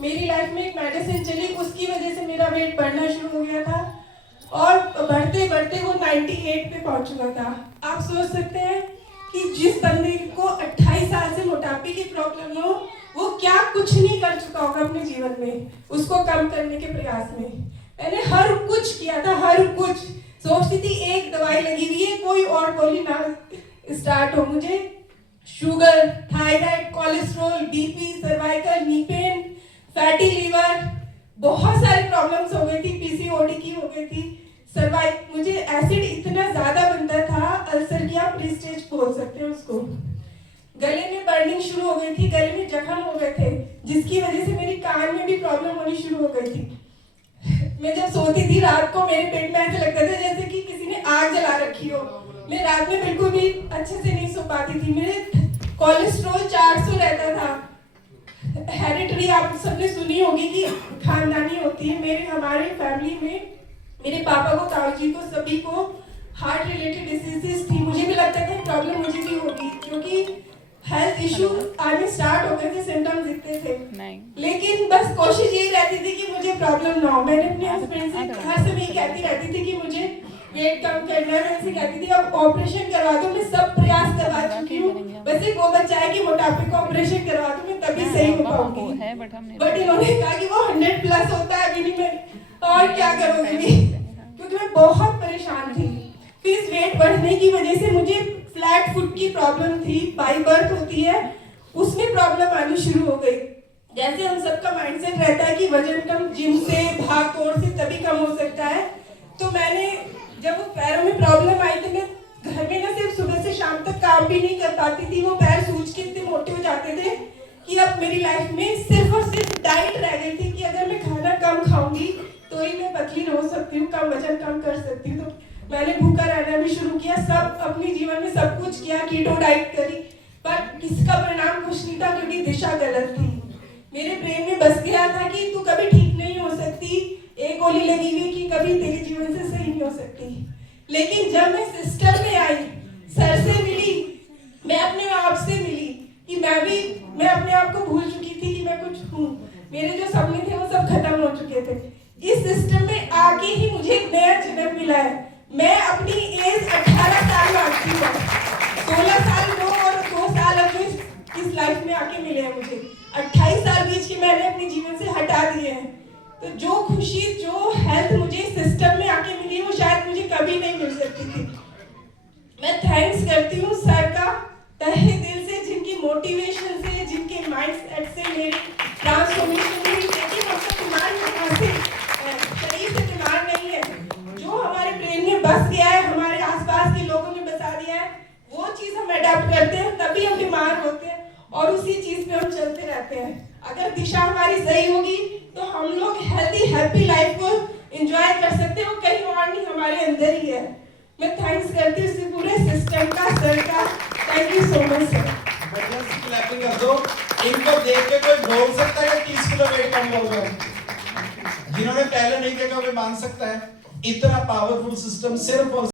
मेरी लाइफ में एक मेडिसिन चली, उसकी वजह से मेरा वेट बढ़ना शुरू हो गया था और बढ़ते बढ़ते वो 98 पे पहुंच चुका था। आप सोच सकते हैं कि जिस बंदे को 28 साल से मोटापे की प्रॉब्लम हो, वो क्या कुछ नहीं कर चुका होगा अपने जीवन में उसको कम करने के प्रयास में। मैंने हर कुछ किया था, हर कुछ। सोचती थी एक दवाई लगी हुई है, कोई और गोली ना स्टार्ट हो। मुझे sugar, thyroid, cholesterol, BP, cervical, knee pain, fatty liver, बहुत सारी प्रॉब्लम्स हो गई थी। पीसीओडी की हो गई थी, मुझे एसिड इतना ज्यादा बनता था, अल्सर की आप प्रीस्टेज बोल सकते हैं उसको। गले में बर्निंग शुरू हो गई थी, गले में जख्म हो गए थे, जिसकी वजह से मेरी कान में भी प्रॉब्लम होनी शुरू हो गई थी। मैं जब सोती थी रात को, मेरे पेट में ऐसे लगता था जैसे कि किसी ने आग जला रखी हो। मैं रात में बिल्कुल भी अच्छे से नहीं सो पाती थी। मेरे कोलेस्ट्रॉल 400 रहता था। हेरिडिटरी आप सबने सुनी होगी कि खानदानी होती है। हमारे फैमिली में मेरे पापा को, ताऊ जी को, सभी को हार्ट रिलेटेड डिसीजेस थी। मुझे भी लगता था प्रॉब्लम मुझे भी होगी, क्योंकि हेल्थ इशू आने स्टार्ट हो गए थे, सिम्टम्स दिखते थे। लेकिन बस कोशिश यही रहती थी कि मुझे प्रॉब्लम ना हो। मैंने अपने हस्बैंड से हर समय ये कहती रहती थी कि मुझे वेट कम करना है। मैं उनसे कहती थी अब ऑपरेशन करवा दो, मैं सब प्रयास करवा चुकी हूँ, बस एक वो बच्चा है कि मोटापे को ऑपरेशन करवा दो, मैं तभी सही हो पाऊंगी। बट इन्होंने कहा कि वो 100+ होता है अभी नहीं, मैं और क्या करूंगी, क्योंकि मैं बहुत परेशान थी। फिर इस वेट बढ़ने की वजह से मुझे फ्लैट फुट की प्रॉब्लम थी, बाई बर्थ होती है, उसमें प्रॉब्लम आनी शुरू हो गई। जैसे हम सबका माइंडसेट रहता है कि वजन कम जिम से, भाग दौड़ से तभी कम हो सकता है। तो मैंने जब वो पैरों में प्रॉब्लम आई तो मैं घर में ना सिर्फ सुबह से शाम तक काम भी नहीं कर पाती थी। वो पैर सूज के इतने मोटे हो जाते थे कि अब मेरी लाइफ में सिर्फ और सिर्फ डाइट रह गई थी कि अगर मैं खाना कम खाऊंगी तो ही मैं पतली हो सकती हूँ, कम वजन कम कर सकती हूँ। तो मैंने भूखा रहना भी शुरू किया, सब अपने जीवन में सब कुछ किया, कीटो डाइट करी, पर इसका परिणाम कुछ नहीं था क्योंकि दिशा गलत थी। मेरे ब्रेन में बस गया था कि तू कभी ठीक नहीं हो सकती, एक गोली लगी हुई कि कभी तेरे जीवन से सही नहीं हो सकती। लेकिन जब मैं सिस्टम में आई, सर से मिली, मैं अपने आप से मिली कि मैं अपने आप को भूल चुकी थी कि मैं कुछ हूँ। मेरे जो सपने थे वो सब खत्म हो चुके थे। इस सिस्टम में आके ही मुझे एक नया जन्म मिला है। मैं अपनी एज 18 साल मानती हूँ, 16 साल वो और 2 साल अब जो इस लाइफ में आके मिले हैं मुझे। 28 साल बीच के मैंने अपने जीवन से हटा दिए हैं। तो जो खुशी, जो हेल्थ मुझे सिस्टम में आके मिली वो शायद मुझे कभी नहीं मिल सकती थी। मैं थैंक्स करती हूँ सर का तहे दिल से, जिनकी मोटिवेशन से, जिनके माइंडसेट से मेरी ट्रांसफॉर्मेशन हुई। लेकिन हम सब बीमार शरीर से बीमार नहीं है, जो हमारे ब्रेन में बस गया है, हमारे आसपास के लोगों ने बसा दिया है, वो चीज हम अडॉप्ट करते हैं, तभी हम बीमार होते हैं और उसी चीज पे हम चलते रहते हैं। अगर दिशा हमारी सही होगी तो हम लोग हेल्दी हैप्पी लाइफ को एंजॉय कर सकते हैं, वो कहीं और नहीं, हमारे अंदर ही है। मैं थैंक्स करती हूँ इस पूरे सिस्टम का, सर का। Thank you so much sir. Clapping कर दो। इनको देख के कोई बोल सकता है 30 किलो वेट कम हो गया? जिन्होंने पहले नहीं देखा वो मान सकता है। इतना पावरफुल सिस्टम सिर्फ और